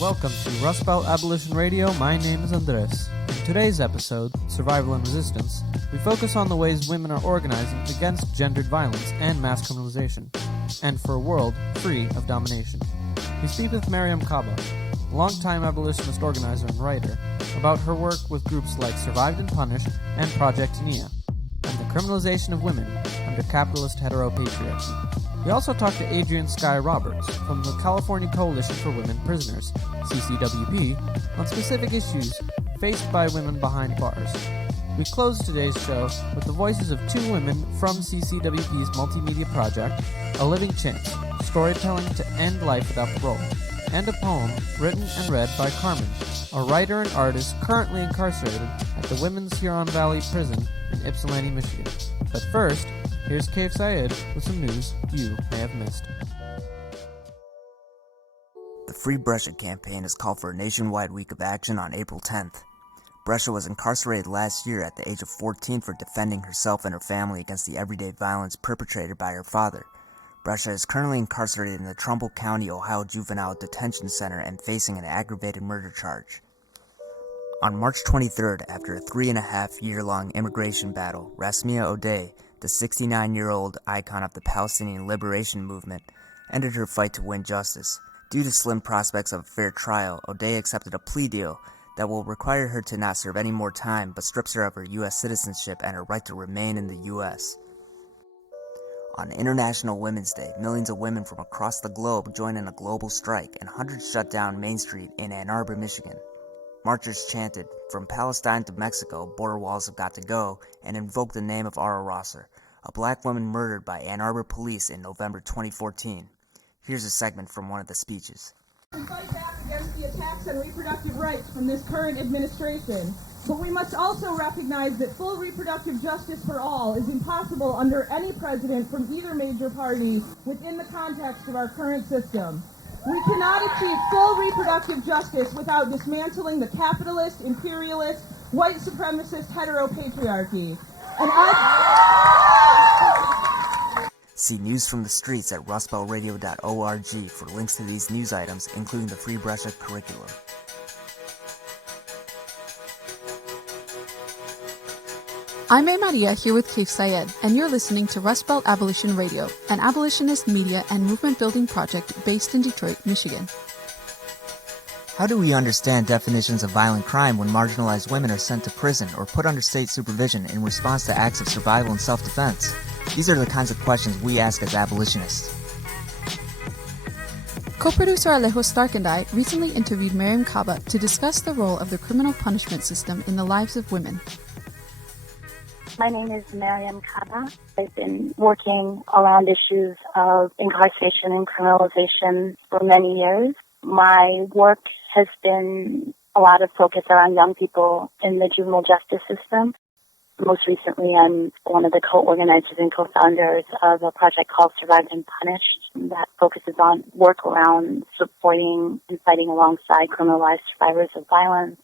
Welcome to Rustbelt Abolition Radio. My name is Andres. In today's episode, Survival and Resistance, we focus on the ways women are organizing against gendered violence and mass criminalization, and for a world free of domination. We speak with Mariame Kaba, a longtime abolitionist organizer and writer, about her work with groups like Survived and Punished and Project Nia, and the criminalization of women under capitalist heteropatriarchy. We also talked to Adrienne Skye-Roberts from the California Coalition for Women Prisoners, CCWP, on specific issues faced by women behind bars. We closed today's show with the voices of two women from CCWP's multimedia project, A Living Chance, Storytelling to End Life Without Parole, and a poem written and read by Carmen, a writer and artist currently incarcerated at the Women's Huron Valley Prison in Ypsilanti, Michigan. But first, here's Cave Syed with some news you may have missed. The Free Brescia campaign has called for a nationwide week of action on April 10th. Brescia was incarcerated last year at the age of 14 for defending herself and her family against the everyday violence perpetrated by her father. Brescia is currently incarcerated in the Trumbull County, Ohio Juvenile Detention Center and facing an aggravated murder charge. On March 23rd, after a 3.5-year-long immigration battle, Rasmia O'Day, the 69-year-old icon of the Palestinian Liberation Movement, ended her fight to win justice. Due to slim prospects of a fair trial, O'Day accepted a plea deal that will require her to not serve any more time but strips her of her U.S. citizenship and her right to remain in the U.S. On International Women's Day, millions of women from across the globe joined in a global strike, and hundreds shut down Main Street in Ann Arbor, Michigan. Marchers chanted, "From Palestine to Mexico, border walls have got to go," and invoked the name of Ara Rosser, a black woman murdered by Ann Arbor police in November 2014. Here's a segment from one of the speeches. We fight back against the attacks on reproductive rights from this current administration, but we must also recognize that full reproductive justice for all is impossible under any president from either major party within the context of our current system. We cannot achieve full reproductive justice without dismantling the capitalist, imperialist, white supremacist heteropatriarchy. See News from the Streets at rustbeltradio.org for links to these news items, including the Free Brescia curriculum. I'm Maria here with Cave Syed, and you're listening to Rustbelt Abolition Radio, an abolitionist media and movement-building project based in Detroit, Michigan. How do we understand definitions of violent crime when marginalized women are sent to prison or put under state supervision in response to acts of survival and self-defense? These are the kinds of questions we ask as abolitionists. Co-producer Alejo Stark and I recently interviewed Mariame Kaba to discuss the role of the criminal punishment system in the lives of women. My name is Mariame Kaba. I've been working around issues of incarceration and criminalization for many years. My work has been a lot of focus around young people in the juvenile justice system. Most recently, I'm one of the co-organizers and co-founders of a project called Survived and Punished that focuses on work around supporting and fighting alongside criminalized survivors of violence.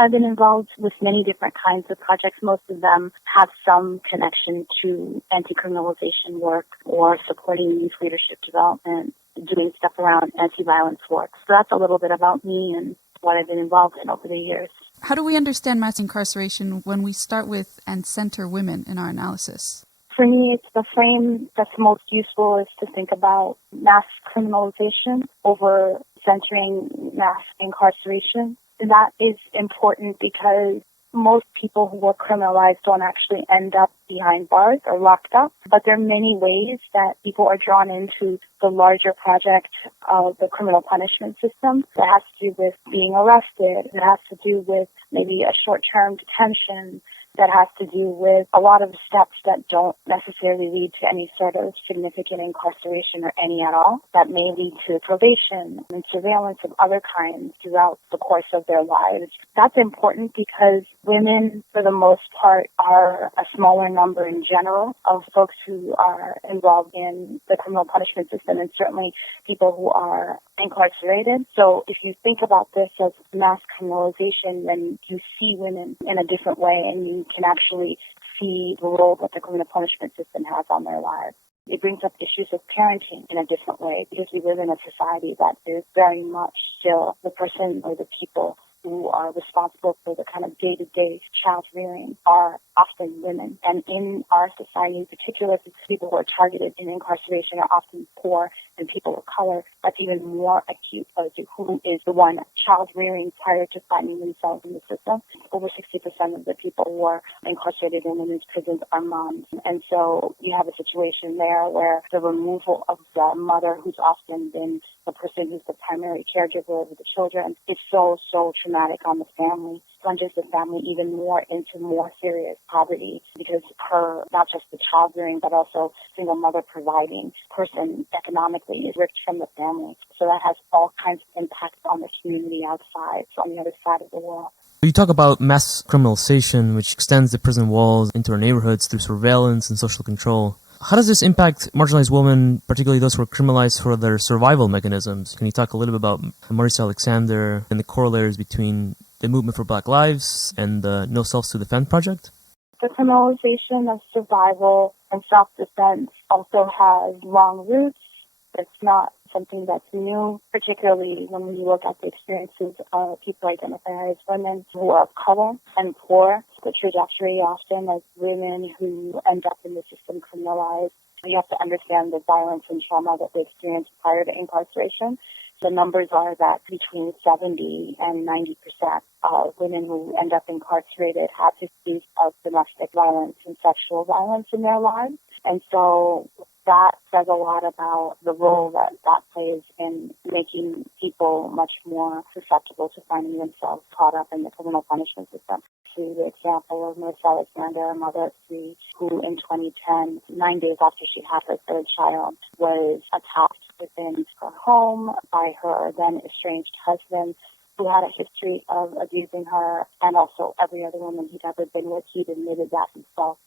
I've been involved with many different kinds of projects. Most of them have some connection to anti-criminalization work or supporting youth leadership development, doing stuff around anti-violence work. So that's a little bit about me and what I've been involved in over the years. How do we understand mass incarceration when we start with and center women in our analysis? For me, it's the frame that's most useful is to think about mass criminalization over centering mass incarceration. And that is important because most people who are criminalized don't actually end up behind bars or locked up. But there are many ways that people are drawn into the larger project of the criminal punishment system. That has to do with being arrested. It has to do with maybe a short-term detention. That has to do with a lot of steps that don't necessarily lead to any sort of significant incarceration or any at all. That may lead to probation and surveillance of other kinds throughout the course of their lives. That's important because women, for the most part, are a smaller number in general of folks who are involved in the criminal punishment system, and certainly people who are incarcerated. So if you think about this as mass criminalization, then you see women in a different way, and you can actually see the role that the criminal punishment system has on their lives. It brings up issues of parenting in a different way because we live in a society that is very much still the person or the people who are responsible for the kind of day-to-day child rearing are often women. And in our society in particular, people who are targeted in incarceration are often poor and people of color. That's even more acute as to who is the one child rearing prior to finding themselves in the system. Over 60% of the people who are incarcerated in women's prisons are moms. And so you have a situation there where the removal of the mother, who's often been the person who's the primary caregiver of the children, is so traumatic on the family, plunges the family even more into more serious poverty because her, not just the child rearing, but also single mother providing person economically is ripped from the family. So that has all kinds of impacts on the community outside, so on the other side of the wall. You talk about mass criminalization, which extends the prison walls into our neighborhoods through surveillance and social control. How does this impact marginalized women, particularly those who are criminalized for their survival mechanisms? Can you talk a little bit about Maurice Alexander and the corollaries between the movement for Black Lives and the No Self to Defend project? The criminalization of survival and self-defense also has long roots. It's not something that's new, particularly when you look at the experiences of people identifying as women who are of color and poor. The trajectory often of women who end up in the system criminalized. You have to understand the violence and trauma that they experienced prior to incarceration. The numbers are that between 70 and 90% of women who end up incarcerated have histories of domestic violence and sexual violence in their lives. And so that says a lot about the role that plays in making people much more susceptible to finding themselves caught up in the criminal punishment system. To the example of Maurice Alexander, a mother of three, who in 2010, 9 days after she had her third child, was attacked within her home by her then estranged husband, who had a history of abusing her, and also every other woman he'd ever been with. He'd admitted that himself.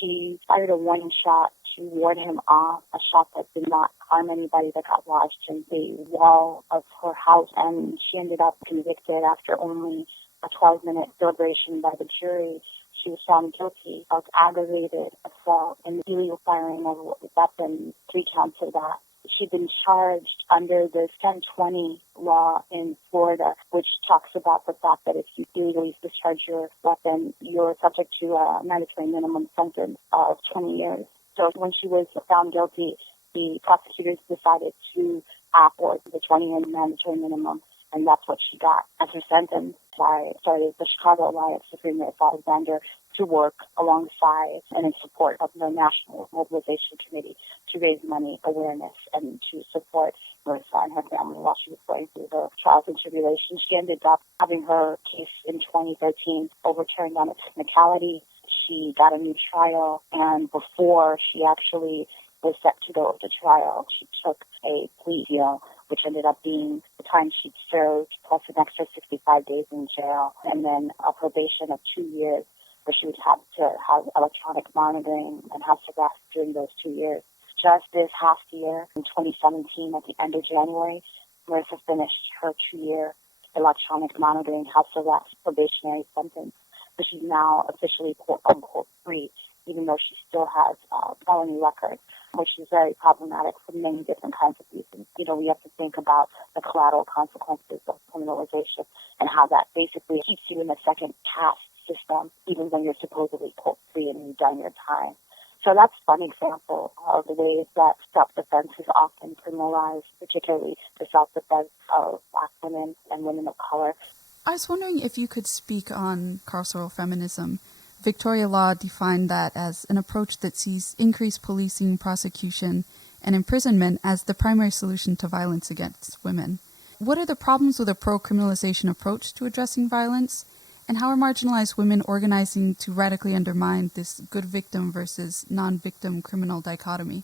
She fired a warning shot to ward him off, a shot that did not harm anybody, that got lodged in the wall of her house, and she ended up convicted after only a 12-minute deliberation by the jury. She was found guilty of aggravated assault and illegal firing of a weapon, 3 counts of that. She'd been charged under the 1020 law in Florida, which talks about the fact that if you illegally discharge your weapon, you're subject to a mandatory minimum sentence of 20 years. So when she was found guilty, the prosecutors decided to upward the 20-year mandatory minimum, and that's what she got as her sentence. I started the Chicago Alliance for Freedom of Alexander to work alongside and in support of the National Mobilization Committee to raise money, awareness, and to support Marissa and her family while she was going through her trials and tribulations. She ended up having her case in 2013 overturned on a technicality. She got a new trial, and before she actually was set to go to trial, she took a plea deal, which ended up being the time she'd served, plus an extra 65 days in jail, and then a probation of 2 years, where she would have to have electronic monitoring and house arrest during those 2 years. Just this half year, in 2017, at the end of January, Marissa finished her 2-year electronic monitoring house arrest probationary sentence. So she's now officially quote-unquote free, even though she still has a felony record, which is very problematic for many different kinds of reasons. You know, we have to think about the collateral consequences of criminalization and how that basically keeps you in the second caste system, even when you're supposedly quote free and you've done your time. So that's one example of the ways that self-defense is often criminalized, particularly the self-defense of Black women and women of color. I was wondering if you could speak on carceral feminism. Victoria law defined that as an approach that sees increased policing, prosecution, and imprisonment as the primary solution to violence against women. What are the problems with a pro-criminalization approach to addressing violence? And how are marginalized women organizing to radically undermine this good victim versus non-victim criminal dichotomy?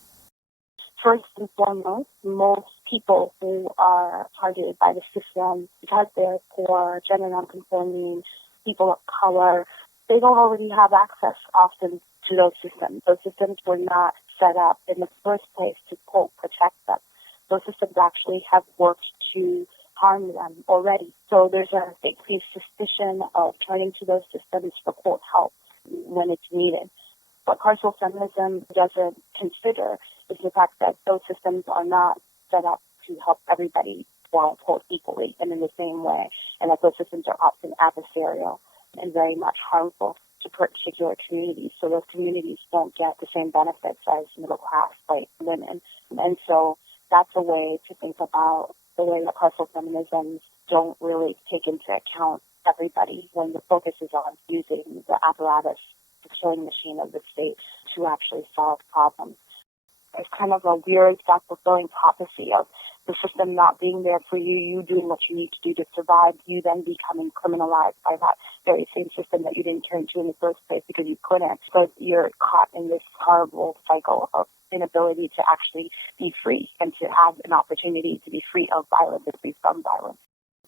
First and foremost, most people who are targeted by the system, because they're poor, gender nonconforming, people of color, they don't already have access often to those systems. Those systems were not set up in the first place to, quote, protect them. Those systems actually have worked to harm them already. So there's an increased suspicion of turning to those systems for, quote, help when it's needed. What carceral feminism doesn't consider is the fact that those systems are not set up to help everybody, quote unquote, equally and in the same way, and that those systems are often adversarial and very much harmful to particular communities. So those communities don't get the same benefits as middle-class white women. And so that's a way to think about the way that carceral feminisms don't really take into account everybody when the focus is on using the apparatus, the killing machine of the state to actually solve problems. It's kind of a weird self-fulfilling prophecy of the system not being there for you, you doing what you need to do to survive, you then becoming criminalized by that very same system that you didn't turn to in the first place because you couldn't. But you're caught in this horrible cycle of inability to actually be free and to have an opportunity to be free of violence and free from violence.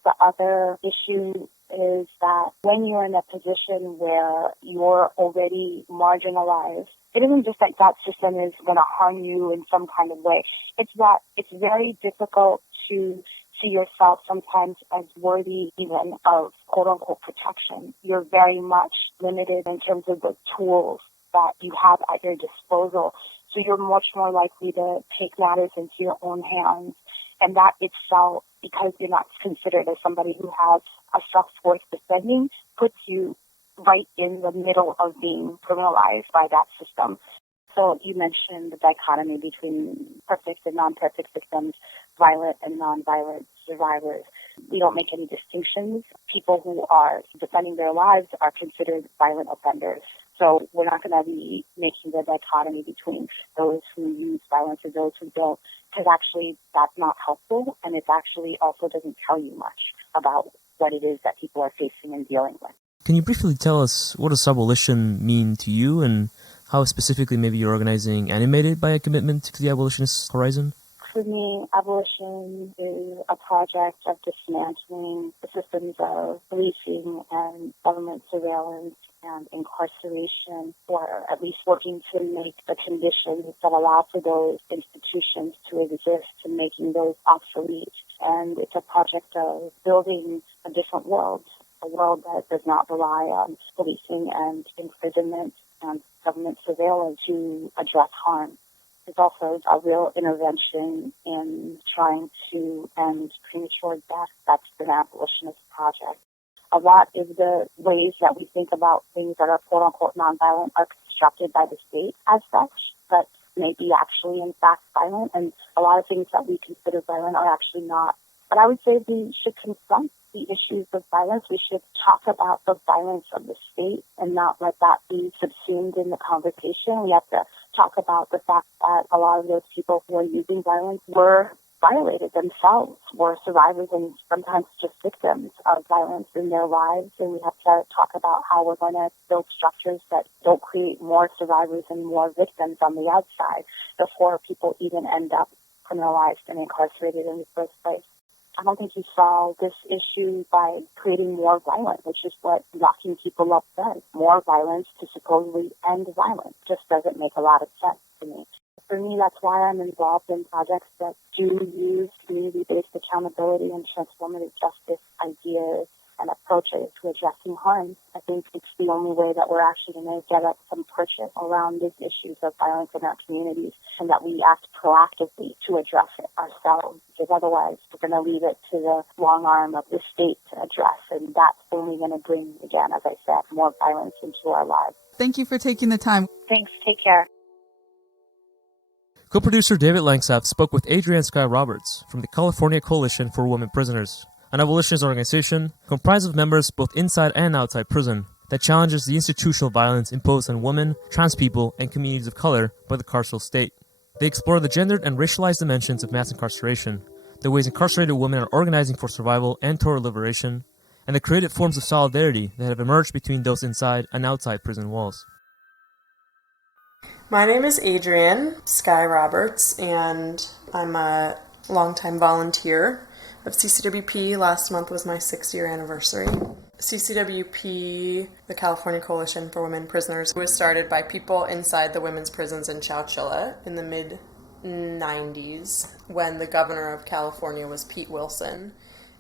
The other issue is that when you're in a position where you're already marginalized, it isn't just that that system is going to harm you in some kind of way. It's that it's very difficult to see yourself sometimes as worthy even of quote-unquote protection. You're very much limited in terms of the tools that you have at your disposal. So you're much more likely to take matters into your own hands. And that itself, because you're not considered as somebody who has a self-worth defending, puts you right in the middle of being criminalized by that system. So you mentioned the dichotomy between perfect and non-perfect victims, violent and non-violent survivors. We don't make any distinctions. People who are defending their lives are considered violent offenders. So we're not going to be making the dichotomy between those who use violence and those who don't, because actually that's not helpful, and it actually also doesn't tell you much about what it is that people are facing and dealing with. Can you briefly tell us what does abolition mean to you, and how specifically maybe you're organizing animated by a commitment to the abolitionist horizon? For me, abolition is a project of dismantling the systems of policing and government surveillance and incarceration, or at least working to make the conditions that allow for those institutions to exist and making those obsolete. And it's a project of building a different world, a world that does not rely on policing and imprisonment and government surveillance to address harm. It's also a real intervention in trying to end premature death. That's the abolitionist project. A lot of the ways that we think about things that are quote-unquote nonviolent are constructed by the state as such, but may be actually in fact violent, and a lot of things that we consider violent are actually not. But I would say we should confront the issues of violence. We should talk about the violence of the state and not let that be subsumed in the conversation. We have to talk about the fact that a lot of those people who are using violence were violated themselves, were survivors and sometimes just victims of violence in their lives. And we have to talk about how we're going to build structures that don't create more survivors and more victims on the outside before people even end up criminalized and incarcerated in the first place. I don't think you solve this issue by creating more violence, which is what locking people up does. More violence to supposedly end violence just doesn't make a lot of sense to me. For me, that's why I'm involved in projects that do use community-based accountability and transformative justice ideas and approaches to addressing harm. I think it's the only way that we're actually going to get at some purchase around these issues of violence in our communities, and that we act proactively to address it ourselves, because otherwise we're going to leave it to the long arm of the state to address, and that's only going to bring, again, as I said, more violence into our lives. Thank you for taking the time. Thanks. Take care. Co-producer David Langsap spoke with Adrienne Skye-Roberts from the California Coalition for Women Prisoners, an abolitionist organization comprised of members both inside and outside prison that challenges the institutional violence imposed on women, trans people, and communities of color by the carceral state. They explore the gendered and racialized dimensions of mass incarceration, the ways incarcerated women are organizing for survival and toward liberation, and the creative forms of solidarity that have emerged between those inside and outside prison walls. My name is Adrienne Skye-Roberts, and I'm a longtime volunteer of CCWP. Last month was my 6-year anniversary. CCWP, the California Coalition for Women Prisoners, was started by people inside the women's prisons in Chowchilla in the mid-90s when the governor of California was Pete Wilson.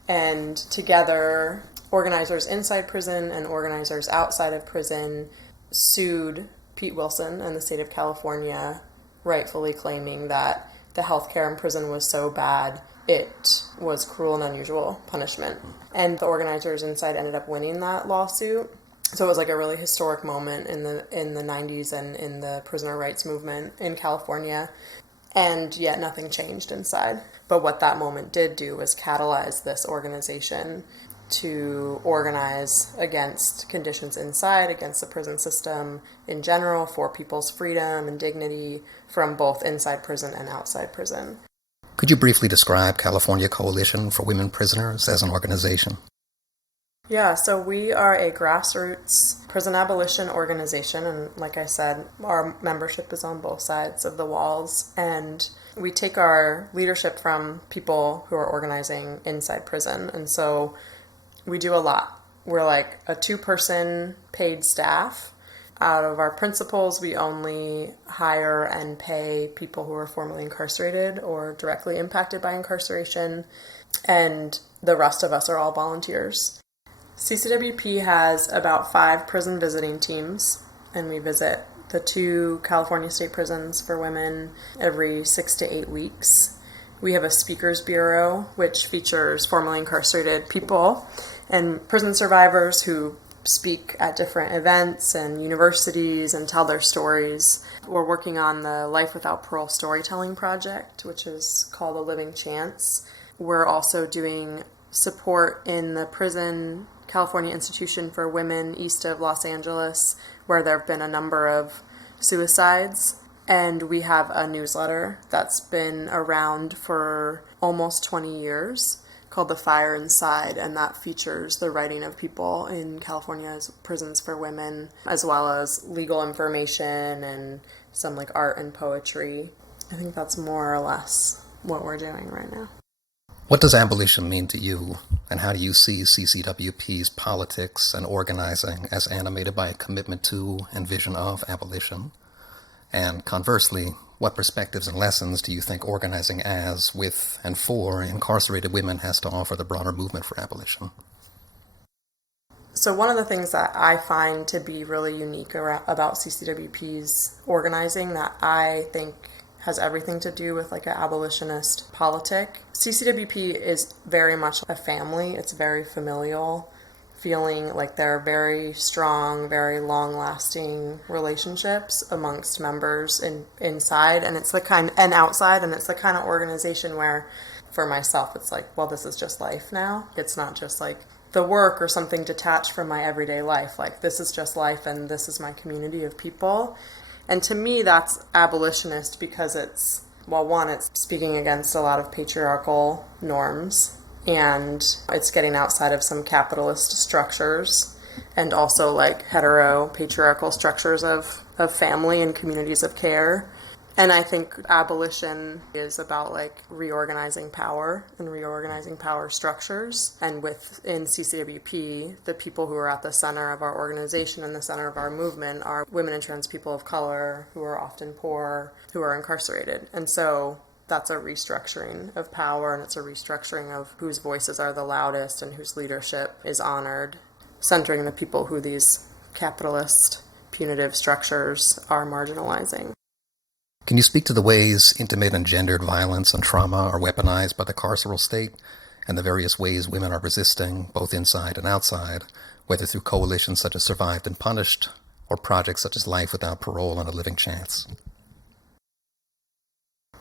And together, organizers inside prison and organizers outside of prison sued Pete Wilson and the state of California rightfully claiming that the healthcare in prison was so bad it was cruel and unusual punishment. And the organizers inside ended up winning that lawsuit. So it was like a really historic moment in the 90s and in the prisoner rights movement in California. And yet nothing changed inside. But what that moment did do was catalyze this organization to organize against conditions inside, against the prison system in general, for people's freedom and dignity from both inside prison and outside prison. Could you briefly describe California Coalition for Women Prisoners as an organization? Yeah, so we are a grassroots prison abolition organization, and like I said, our membership is on both sides of the walls, and we take our leadership from people who are organizing inside prison, and so we do a lot. We're like a 2-person paid staff. Out of our principals, we only hire and pay people who are formerly incarcerated or directly impacted by incarceration, and the rest of us are all volunteers. CCWP has about 5 prison visiting teams, and we visit the 2 California state prisons for women every 6 to 8 weeks. We have a speakers bureau, which features formerly incarcerated people and prison survivors who speak at different events and universities and tell their stories. We're working on the Life Without Parole storytelling project, which is called A Living Chance. We're also doing support in the prison California Institution for Women east of Los Angeles, where there have been a number of suicides. And we have a newsletter that's been around for almost 20 years called The Fire Inside, and that features the writing of people in California's prisons for women, as well as legal information and some like art and poetry. I think that's more or less what we're doing right now. What does abolition mean to you, and how do you see CCWP's politics and organizing as animated by a commitment to and vision of abolition? And conversely, what perspectives and lessons do you think organizing as, with, and for incarcerated women has to offer the broader movement for abolition? So one of the things that I find to be really unique about CCWP's organizing that I think has everything to do with like an abolitionist politic. CCWP is very much a family. It's very familial, feeling like there are very strong, very long-lasting relationships amongst members inside, and it's the kind and outside, and it's the kind of organization where, for myself, it's like, well, this is just life now. It's not just like the work or something detached from my everyday life. Like, this is just life, and this is my community of people. And to me, that's abolitionist because it's, well, one, it's speaking against a lot of patriarchal norms, and it's getting outside of some capitalist structures and also like heteropatriarchal structures of family and communities of care. And I think abolition is about like reorganizing power and reorganizing power structures. And within CCWP, the people who are at the center of our organization and the center of our movement are women and trans people of color who are often poor, who are incarcerated. And so that's a restructuring of power, and it's a restructuring of whose voices are the loudest and whose leadership is honored, centering the people who these capitalist punitive structures are marginalizing. Can you speak to the ways intimate and gendered violence and trauma are weaponized by the carceral state, and the various ways women are resisting, both inside and outside, whether through coalitions such as Survived and Punished, or projects such as Life Without Parole and A Living Chance?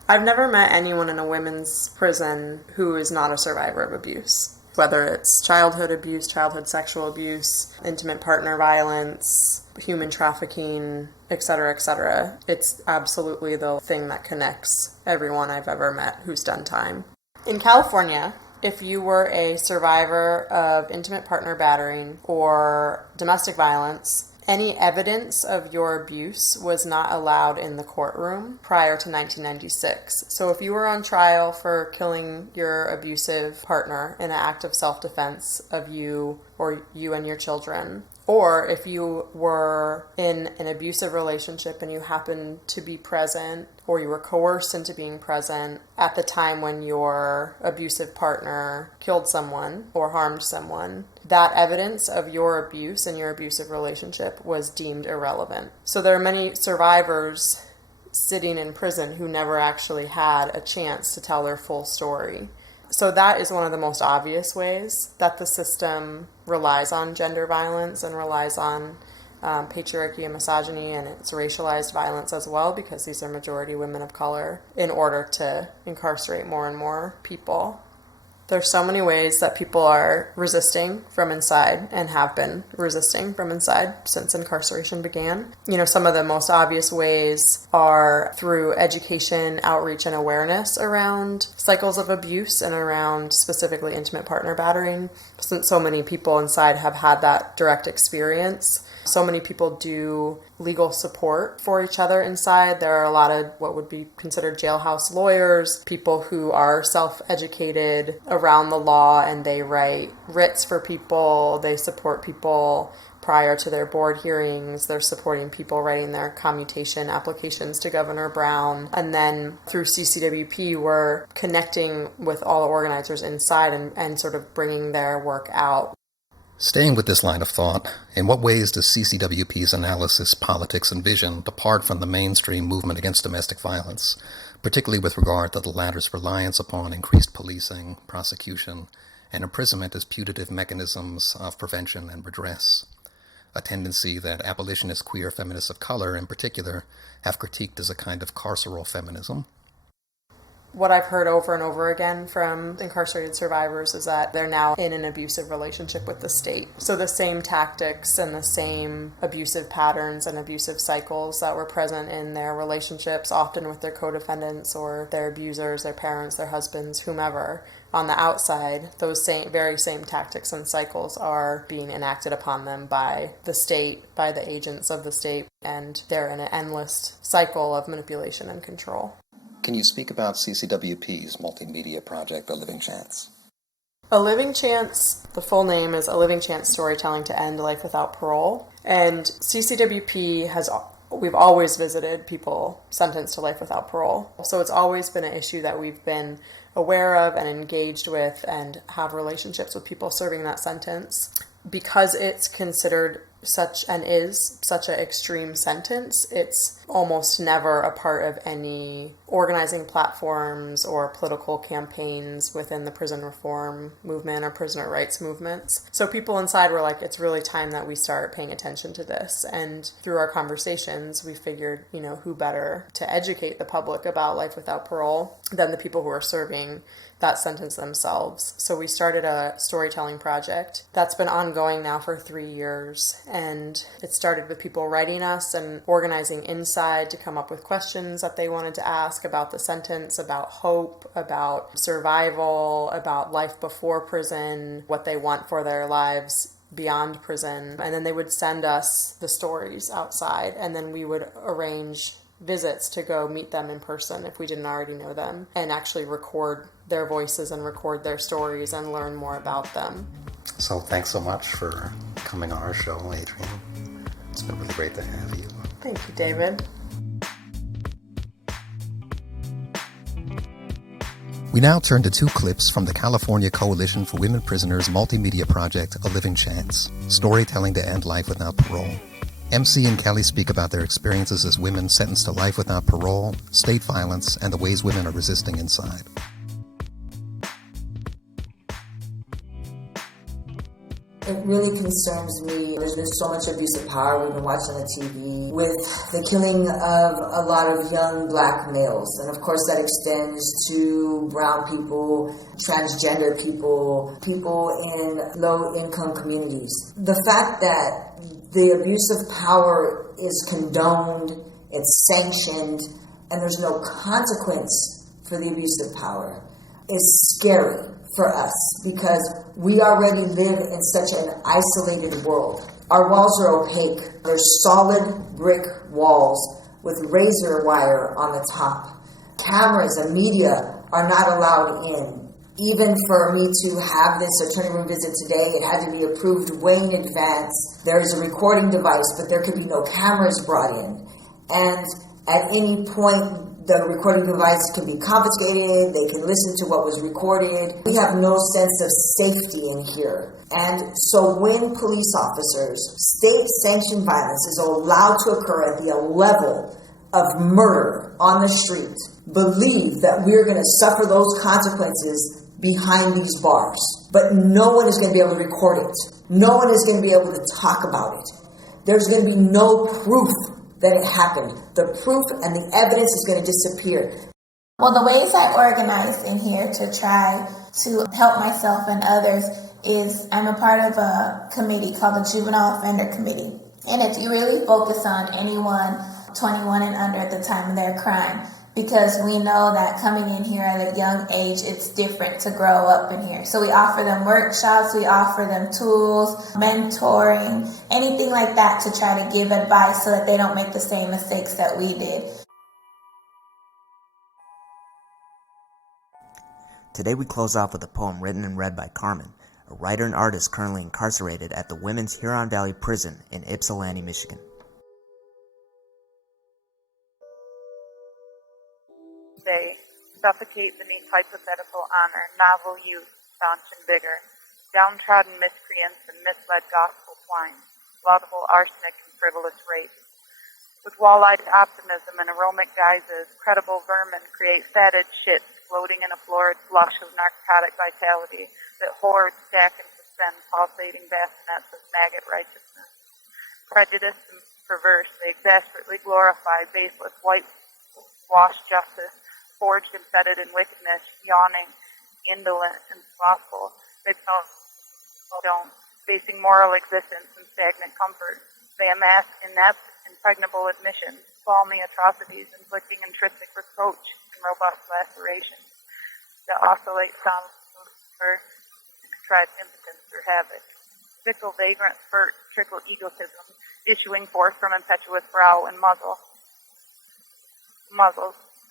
I've never met anyone in a women's prison who is not a survivor of abuse. Whether it's childhood abuse, childhood sexual abuse, intimate partner violence, human trafficking, etc., etc. It's absolutely the thing that connects everyone I've ever met who's done time. In California, if you were a survivor of intimate partner battering or domestic violence, any evidence of your abuse was not allowed in the courtroom prior to 1996. So if you were on trial for killing your abusive partner in an act of self-defense of you or you and your children, or if you were in an abusive relationship and you happened to be present, or you were coerced into being present at the time when your abusive partner killed someone or harmed someone, that evidence of your abuse and your abusive relationship was deemed irrelevant. So there are many survivors sitting in prison who never actually had a chance to tell their full story. So that is one of the most obvious ways that the system relies on gender violence and relies on patriarchy and misogyny, and it's racialized violence as well, because these are majority women of color, in order to incarcerate more and more people. There's so many ways that people are resisting from inside and have been resisting from inside since incarceration began. Some of the most obvious ways are through education, outreach, and awareness around cycles of abuse and around specifically intimate partner battering, since so many people inside have had that direct experience. So many people do legal support for each other inside. There are a lot of what would be considered jailhouse lawyers, people who are self-educated around the law, and they write writs for people. They support people prior to their board hearings. They're supporting people writing their commutation applications to Governor Brown. And then through CCWP, we're connecting with all the organizers inside and sort of bringing their work out. Staying with this line of thought, in what ways does CCWP's analysis, politics, and vision depart from the mainstream movement against domestic violence, particularly with regard to the latter's reliance upon increased policing, prosecution, and imprisonment as putative mechanisms of prevention and redress? A tendency that abolitionist queer feminists of color, in particular, have critiqued as a kind of carceral feminism. What I've heard over and over again from incarcerated survivors is that they're now in an abusive relationship with the state. So the same tactics and the same abusive patterns and abusive cycles that were present in their relationships, often with their co-defendants or their abusers, their parents, their husbands, whomever, on the outside, those very same tactics and cycles are being enacted upon them by the state, by the agents of the state, and they're in an endless cycle of manipulation and control. Can you speak about CCWP's multimedia project, A Living Chance? A Living Chance, the full name is A Living Chance Storytelling to End Life Without Parole. And CCWP we've always visited people sentenced to life without parole. So it's always been an issue that we've been aware of and engaged with and have relationships with people serving that sentence. Because it's considered such an extreme sentence, it's almost never a part of any organizing platforms or political campaigns within the prison reform movement or prisoner rights movements. So people inside were like, it's really time that we start paying attention to this. And through our conversations, we figured, who better to educate the public about life without parole than the people who are serving that sentence themselves. So we started a storytelling project that's been ongoing now for 3 years. And it started with people writing us and organizing inside to come up with questions that they wanted to ask about the sentence, about hope, about survival, about life before prison, what they want for their lives beyond prison. And then they would send us the stories outside, and then we would arrange visits to go meet them in person if we didn't already know them, and actually record their voices and record their stories and learn more about them. So thanks so much for coming on our show, Adrienne. It's been really great to have you. Thank you, David. We now turn to 2 clips from the California Coalition for Women Prisoners multimedia project, A Living Chance, Storytelling to End Life Without Parole. MC and Kelly speak about their experiences as women sentenced to life without parole, state violence, and the ways women are resisting inside. It really concerns me. There's been so much abuse of power we've been watching on the TV with the killing of a lot of young black males. And of course that extends to brown people, transgender people, people in low-income communities. The fact that the abuse of power is condoned, it's sanctioned, and there's no consequence for the abuse of power is scary for us, because we already live in such an isolated world. Our walls are opaque. They're solid brick walls with razor wire on the top. Cameras and media are not allowed in. Even for me to have this attorney room visit today, it had to be approved way in advance. There is a recording device, but there could be no cameras brought in. And at any point, the recording device can be confiscated. They can listen to what was recorded. We have no sense of safety in here. And so when police officers, state-sanctioned violence is allowed to occur at the level of murder on the street believe that we're going to suffer those consequences behind these bars. But no one is going to be able to record it. No one is going to be able to talk about it. There's going to be no proof that it happened. The proof and the evidence is going to disappear. Well, the ways I organize in here to try to help myself and others is I'm a part of a committee called the Juvenile Offender Committee. And it's really focused on anyone 21 and under at the time of their crime, because we know that coming in here at a young age, it's different to grow up in here. So we offer them workshops, we offer them tools, mentoring, anything like that to try to give advice so that they don't make the same mistakes that we did. Today we close off with a poem written and read by Carmen, a writer and artist currently incarcerated at the Women's Huron Valley Prison in Ypsilanti, Michigan. They suffocate beneath hypothetical honor, novel youth, staunch and vigor, downtrodden miscreants and misled gospel swine, laudable arsenic and frivolous rape. With wall-eyed optimism and aromatic guises, credible vermin create fatted shits floating in a florid flush of narcotic vitality that hoard, stack, and suspend pulsating bassinets of maggot righteousness. Prejudiced and perverse, they exasperately glorify baseless white-washed justice, forged and fetid in wickedness, yawning, indolent, and slothful. They don't, facing moral existence and stagnant comfort. They amass inept, impregnable admissions, balmy atrocities, inflicting intrinsic reproach and robust lacerations. That oscillate somber, contrived impotence or havoc. Fickle, vagrant spurt, trickle egotism, issuing forth from impetuous brow and muzzles,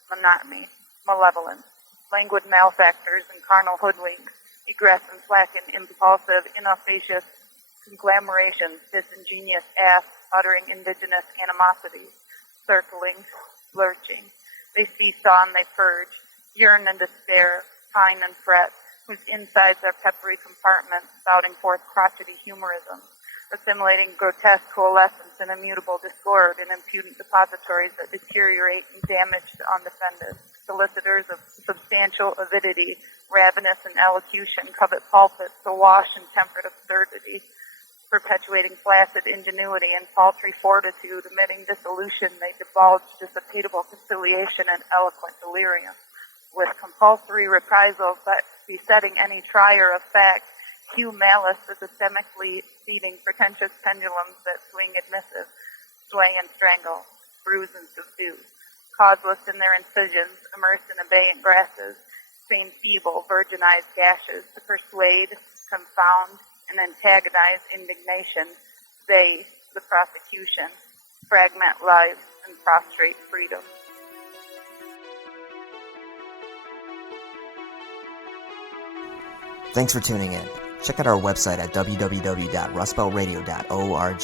monotony, malevolence, languid malefactors and carnal hoodwinks, egress and slacken, impulsive, inauspicious conglomerations, disingenuous asps uttering indigenous animosities, circling, lurching. They seesaw and they purge, yearn and despair, pine and fret, whose insides are peppery compartments spouting forth crotchety humorism, assimilating grotesque coalescence and immutable discord in impudent depositories that deteriorate and damage the undefended. Solicitors of substantial avidity, ravenous in elocution, covet pulpits awash in temperate absurdity, perpetuating flaccid ingenuity and paltry fortitude, emitting dissolution, they divulge dissipatable conciliation and eloquent delirium. With compulsory reprisals that besetting any trier of fact, hew malice for systemically feeding pretentious pendulums that swing admissive, sway and strangle, bruise and subdue, causeless in their incisions, immersed in abeyant grasses, feign feeble, virginized gashes, to persuade, confound, and antagonize indignation, they, the prosecution, fragment lives and prostrate freedom. Thanks for tuning in. Check out our website at www.rustbeltradio.org.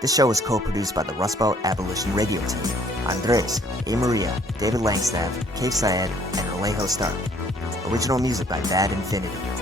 This show is co-produced by the Rustbelt Abolition Radio Team. Andres, A. Maria, David Langstaff, Kay Syed, and Alejo Stark. Original music by Bad Infinity.